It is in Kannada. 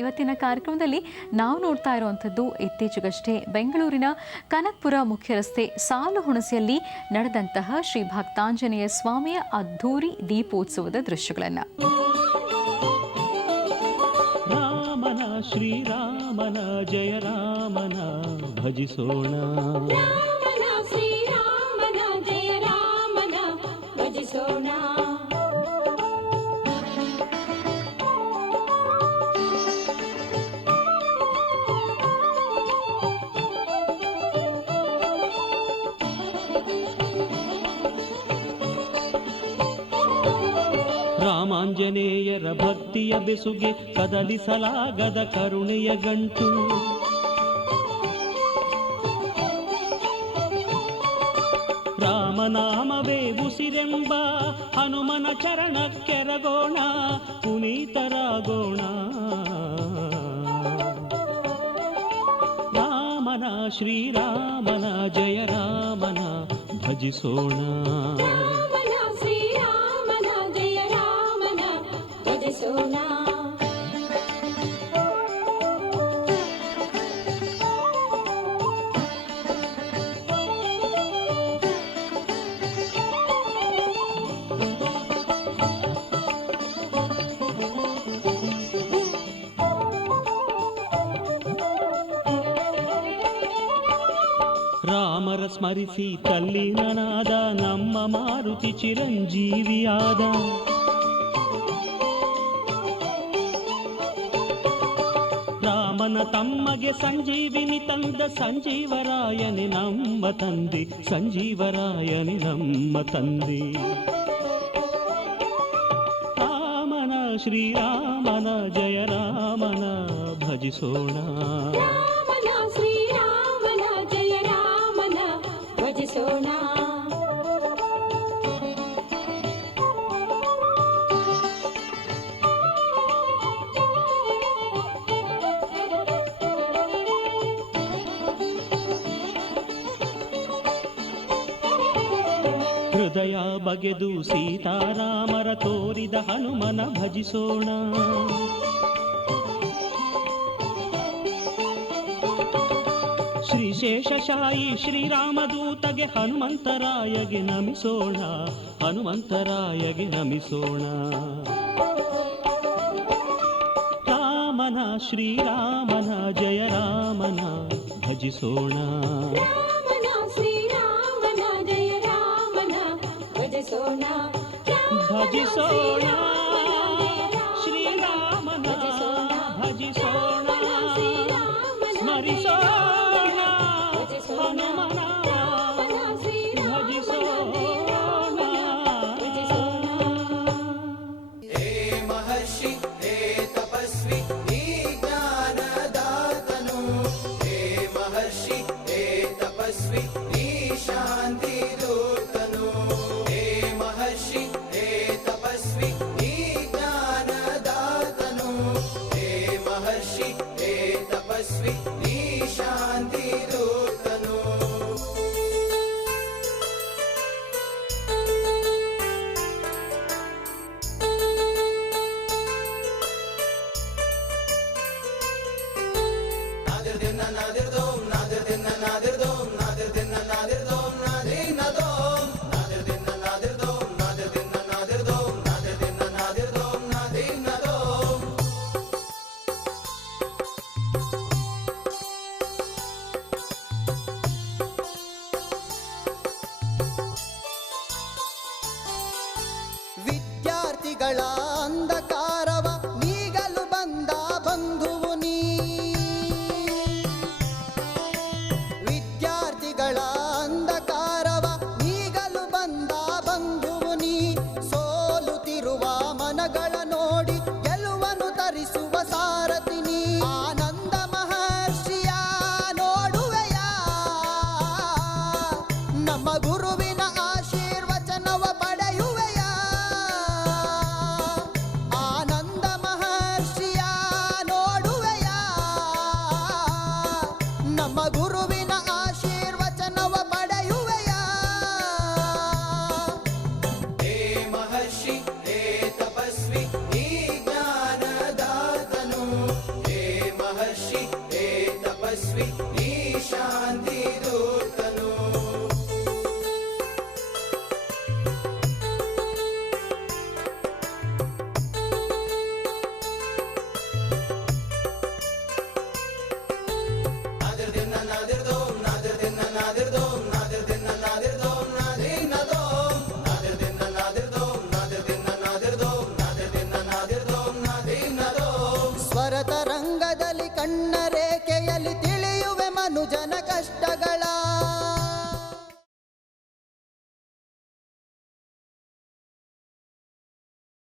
ಇವತ್ತಿನ ಕಾರ್ಯಕ್ರಮದಲ್ಲಿ ನಾವು ನೋಡ್ತಾ ಇರುವಂಥದ್ದು ಇತ್ತೀಚೆಗಷ್ಟೇ ಬೆಂಗಳೂರಿನ ಕನಕಪುರ ಮುಖ್ಯ ರಸ್ತೆ ಸಾಲು ಹುಣಸೆಯಲ್ಲಿ ನಡೆದಂತಹ ಶ್ರೀ ಭಕ್ತಾಂಜನೇಯ ಸ್ವಾಮಿಯ ಅದ್ಧೂರಿ ದೀಪೋತ್ಸವದ ದೃಶ್ಯಗಳನ್ನು. ರಾಮನ ಶ್ರೀರಾಮನ ಜಯ ರಾಮನ ಭಜಿಸೋಣ, ರಾಮನ ಶ್ರೀರಾಮನ ಜಯ ರಾಮನ ಭಜಿಸೋಣ. ರಾಮಾಂಜನೇಯರ ಭಕ್ತಿಯ ಬೆಸುಗೆ ಕದಲಿಸಲಾಗದ ಕರುಣೆಯ ಗಂಟು, ರಾಮನಾಮವೇ ಉಸಿರೆಂಬ ಹನುಮನ ಚರಣಕ್ಕೆರಗೋಣ, ಪುನೀತರಾಗೋಣ. ರಾಮನ ಶ್ರೀರಾಮನ ಜಯ ರಾಮನ ಭಜಿಸೋಣ, ರಾಮನ ಶ್ರೀರಾಮನ ಜಯ ರಾಮನ ಭಜಿಸೋಣ. ರಾಮರ ಸ್ಮರಿಸಿ ತಲ್ಲೀನನಾದ ನಮ್ಮ ಮಾರುತಿ ಚಿರಂಜೀವಿಯಾದ. ರಾಮನ ತಮ್ಮಗೆ ಸಂಜೀವಿನಿ ತಂದ ಸಂಜೀವರಾಯನೆ ನಮ್ಮ ತಂದೆ, ಸಂಜೀವರಾಯನೆ ನಮ್ಮ ತಂದೆ. ರಾಮನ ಶ್ರೀರಾಮನ ಜಯ ರಾಮನ ಭಜಿಸೋಣ, ರಾಮನ ಶ್ರೀರಾಮನ ಜಯ ರಾಮನ ಭಜಿಸೋಣ. ಹೃದಯ ಬಗೆದು ಸೀತಾರಾಮರ ತೋರಿದ ಹನುಮನ ಭಜಿಸೋಣ, ಶ್ರೀಶೇಷಶಾಯಿ ಶ್ರೀರಾಮದೂತಗೆ ಹನುಮಂತರಾಯಗೆ ನಮಿಸೋಣ, ಹನುಮಂತರಾಯಗೆ ನಮಿಸೋಣ. ರಾಮನ ಶ್ರೀರಾಮನ ಜಯ ರಾಮನ ಭಜಿಸೋಣ, ರಾಮನ ಶ್ರೀರಾಮನ ಜಯ ರಾಮನ ಭಜಿಸೋಣ. ಭಜಿಸೋಣ ಶ್ರೀರಾಮನ ಭಜಿಸೋಣ, ಸ್ಮರಿಸೋಣ ಹನುಮನ ಭಜಿಸೋಣ. ಹೇ ಮಹರ್ಷಿ ಹೇ ತಪಸ್ವಿ ನೀ ಜ್ಞಾನದಾತನು, ಹೇ ಮಹರ್ಷಿ ಹೇ ತಪಸ್ವಿ ನೀ ಶಾಂತಿ ದೂತನು, ಹೇ ಮಹರ್ಷಿ ಹೇ ತಪಸ್ವಿ ನೀ ಜ್ಞಾನದಾತನು, ಹೇ ಮಹರ್ಷಿ ಹೇ ತಪಸ್ವಿ ನೀ ಶಾಂತಿ ದೂತನು. Nadir dinna nadir dom, nadir dinna nadir dom, nadir dinna nadir dom, nadir dom, nadir dinna nadir dom, nadir dinna nadir dom, nadir dinna nadir dom, nadir dom. ವಿದ್ಯಾರ್ಥಿಗಳ ಅಂಧಕಾರವ ನೀಗಲು ಬಂದ ಬಂಧುವು ನೀ, ವಿದ್ಯಾರ್ಥಿಗಳ ಅಂಧಕಾರವ ನೀಗಲು ಬಂದ ಬಂಧುವು ನೀ, ಸೋಲುತ್ತಿರುವ ಮನಗಳ ನೋಡಿ ಗೆಲುವನ್ನು ತರಿಸುವ ಸಾರಥಿ ನೀ, ಆನಂದಮಯ ಕಣ್ಣ ರೇಖೆಯಲ್ಲಿ ತಿಳಿಯುವೆ ಮನುಜನ ಕಷ್ಟಗಳ